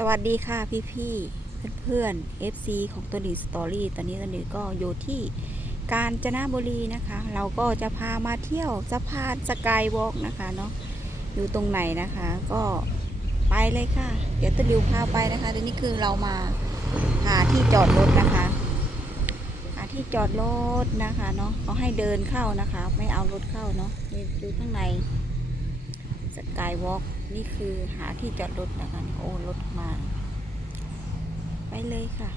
สวัสดีค่ะพี่พี่ๆเพื่อนๆ FC ของตัวดีสตอรี่ตอนนี้ตัวนี้ก็อยู่ที่กาญจนบุรีนะคะ เราก็จะพามาเที่ยวสะพานสกายวอล์กนะคะเนาะอยู่ตรงไหนนะคะ ก็ไปเลยค่ะ เดี๋ยวตะลิวพาไปนะคะตอนนี้คือเรามาหาที่จอดรถนะคะหาที่จอดรถนะคะเนาะเขาให้เดินเข้านะคะ ไม่เอารถเข้าเนาะอยู่ข้างในสกายวอล์ก นี่คือหาที่จอดรถนะคะโอ้รถมา ไปเลยค่ะ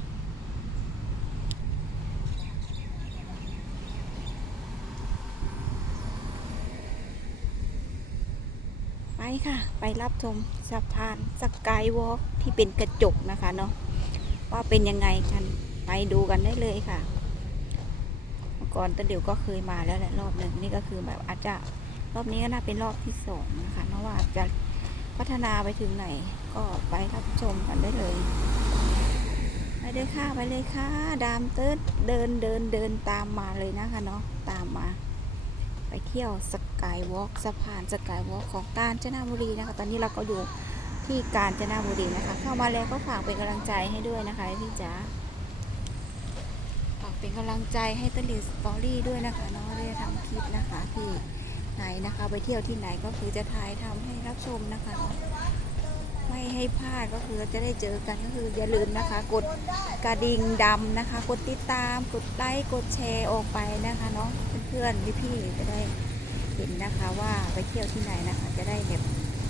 ไปค่ะ ไปรับชมสะพานสกายวอล์กที่เป็นกระจกนะคะเนาะว่าเป็นยังไงกันไปดูกันได้เลยค่ะเมื่อก่อนตะเดี๋ยวก็เคยมาแล้วแหละรอบหนึ่งนี่ก็คือแบบอาจจะรอบนี้ก็น่าเป็นรอบที่สองนะคะเพราะว่าจะ พัฒนาไปถึงไหน ก็ไปรับชมกันได้เลย ไปเลยค่ะไปเลยค่ะ ดามเติร์ดเดินเดินเดินตามมาเลยนะคะเนาะตามมา ไปเที่ยวสกายวอล์กสะพานสกายวอล์กของกาญจนบุรีนะคะ ตอนนี้เราก็อยู่ที่กาญจนบุรีนะคะ เข้ามาแล้วก็ฝากเป็นกำลังใจให้ด้วยนะคะพี่จ๋าฝากเป็นกำลังใจให้ตลิสตอรี่ด้วยนะคะเนาะได้ทำคลิปนะคะที่ ไหนนะคะ ไปเที่ยวที่ไหนก็คือจะถ่ายทำให้รับชมนะคะ ไม่ให้พลาดก็คือจะได้เจอกันก็คืออย่าลืมนะคะ กดกระดิ่งดำนะคะ กดติดตามกดไลค์กดแชร์ออกไปนะคะเนาะเพื่อนๆพี่ๆจะได้เห็นนะคะว่าไปเที่ยวที่ไหนนะคะ จะได้แบบ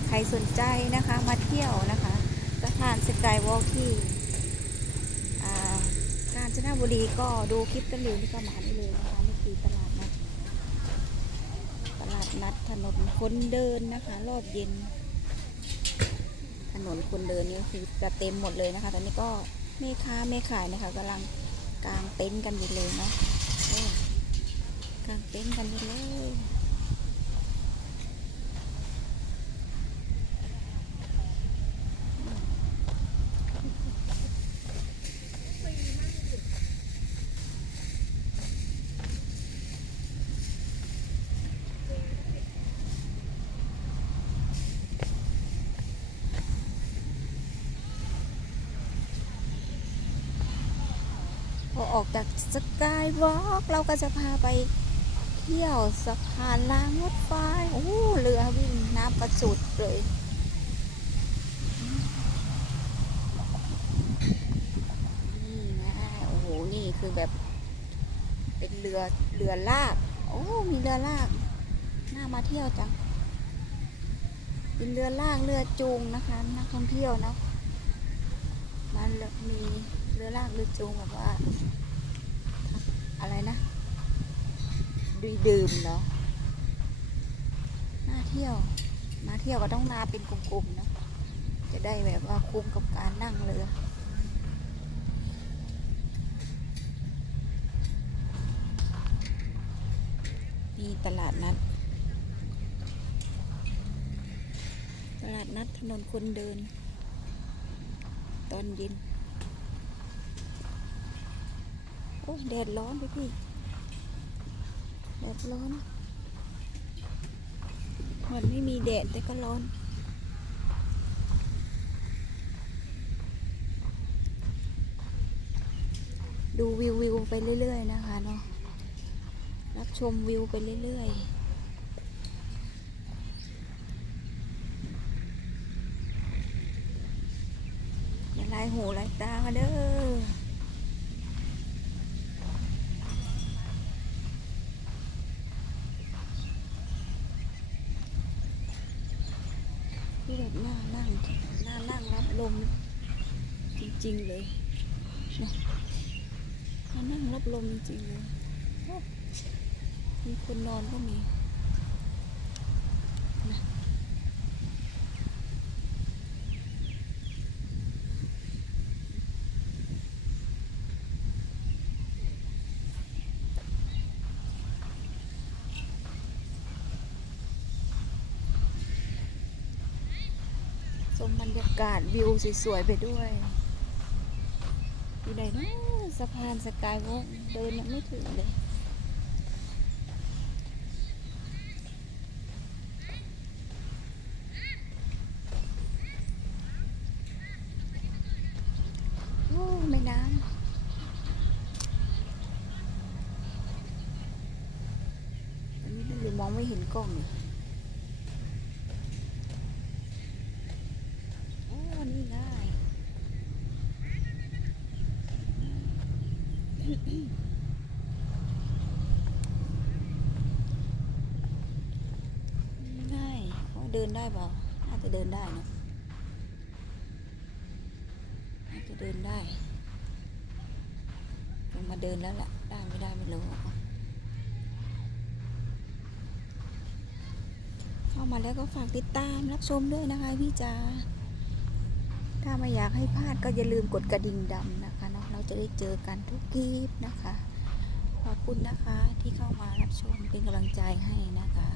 ใครสนใจนะคะมาเที่ยวนะคะสถานสกายวอล์กที่กาญจนบุรีก็ดูคลิปตะลิวนี่ก็มาได้เลยนะคะนี่คือตลาด นัดถนนคนเดินนะคะ รอบเย็น ถนนคนเดินนี่คือจะเต็มหมดเลยนะคะ ตอนนี้ก็ไม่ค้าไม่ขายนะคะกำลังกางเต็นท์กันอยู่เลยเนาะกางเต็นท์กันอยู่เลยพ ออกจากสกายวอล์กเราก็จะพาไปเที่ยวสะพานรางรถไฟโอ้เรือวิ่งน้ำกระสุดเลยนี่นะโอ้โหนี่คือแบบ เป็นเรือเรือลาก โอ้มีเรือลากน่ามาเที่ยวจังเป็นเรือลากเรือจูงนะคะ นักท่องเที่ยวเนาะมันมีเรือลากเรือจูงแบบว่า อะไรนะดูดื่มเหรอน่าเที่ยว มาเที่ยวก็ต้องนาเป็นกลุ่มๆนะจะได้แบบว่าคุ้มกับการนั่งเรือมีตลาดนัด ตลาดนัดถนนคนเดิน ตอนเย็น โอ้แดดร้อนพี่พี่ แดดร้อนมันไม่มีแดดแต่ก็ร้อนดูวิววิวไปเรื่อยๆนะคะเนาะ รับชมวิวไปเรื่อยๆอย่าลายหูลายตามาเด้อ คือแบบน่านั่งน่านั่งรับลม จริงๆเลยนะน่านั่งรับลมจริงๆเลยมีคนนอนก็มี มบรรยากาศวิวสวยๆไปด้วยอยู่ไหนเนะสะพานสกายวอล์กเดินยังไม่ถึงเลยอ้แม่น้ำอันนี้มันเลยมองไม่เห็นกล้องเลยโอ้นี่ง่าย ง่ายเขาเดิน ได้เปล่น่าจะเดินได้นะน่าจะเดินได้ลงมาเดินแล้วแหละ ได้ไม่ได้ไม่รู้เข้ามาแล้วก็ฝากติดตามรับชมด้วยนะคะพี่จ๋าถ้าไม่อยากให้พลาดก็อย่าลืมกดกระดิ่งดำนะคะเนาะเราจะได้เจอกันทุกคลิปนะคะ ขอบคุณนะคะที่เข้ามารับชมเป็นกำลังใจให้นะคะ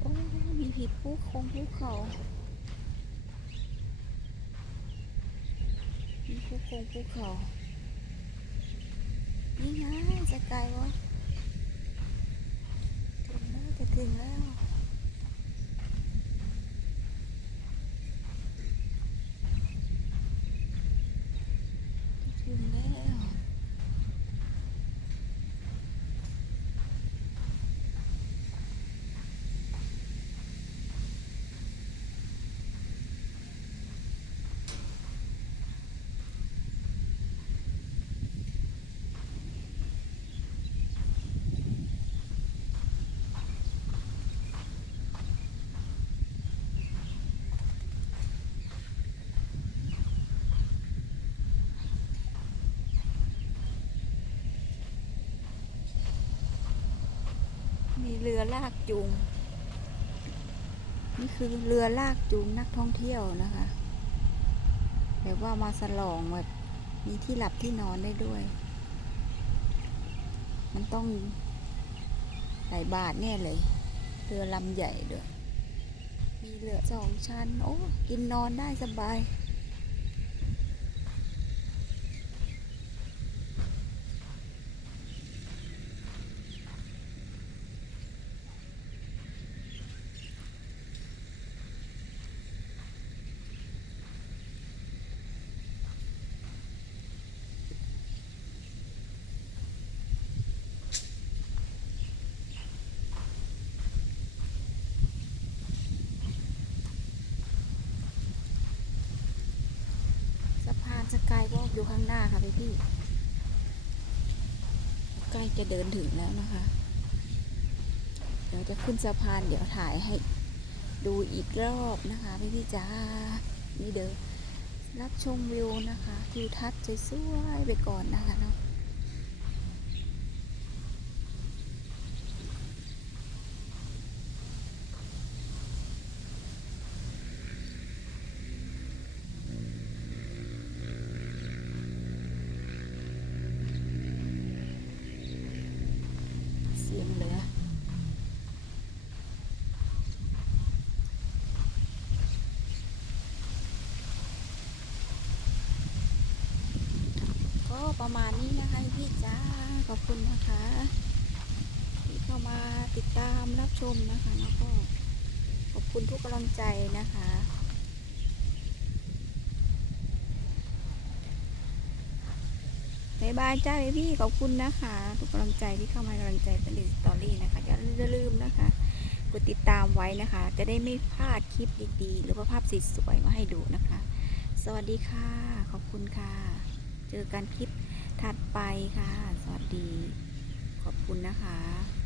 โอ้ มีผิดภูคงภูเขา มีภูคงภูเขา นี่ไงจะไกลวะ ถึงแล้วจะถึงแล้ว จะถึงแล้ว มี เรือลากจูง นี่คือเรือลากจูงนักท่องเที่ยวนะคะแบบว่ามาสลองแบบมีที่หลับที่นอนได้ด้วย มันต้องหลายบาทแน่เลย เรือลำใหญ่ด้วย มีเรือสองชั้น โอ้ กินนอนได้สบาย สะพานสกายว อยู่ข้างหน้าค่ะพี่พี่ใกล้จะเดินถึงแล้วนะคะ เดี๋ยวจะขึ้นสะพานเดี๋ยวถ่ายให้ดูอีกรอบนะคะพี่พี่จ้านี่เดินรับชมวิวนะคะทิวทัศน์สวยๆไปก่อนนะคะเนาะเสียงเหลือ ก็ ประมาณนี้นะคะพี่จ้าขอบคุณนะคะที่เข้ามาติดตามรับชมนะคะแล้วก็ขอบคุณทุกกำลังใจนะคะบายบายจ้าพี่ขอบคุณนะคะ ทุกกำลังใจที่เข้ามากำลังใจตลินสตอรี่นะคะอย่าลืมนะคะกดติดตามไว้นะคะ จะได้ไม่พลาดคลิปดีๆ หรือว่าภาพสวยๆมาให้ดูนะคะ สวัสดีค่ะ ขอบคุณค่ะ เจอกันคลิปถัดไปค่ะ สวัสดี ขอบคุณนะคะ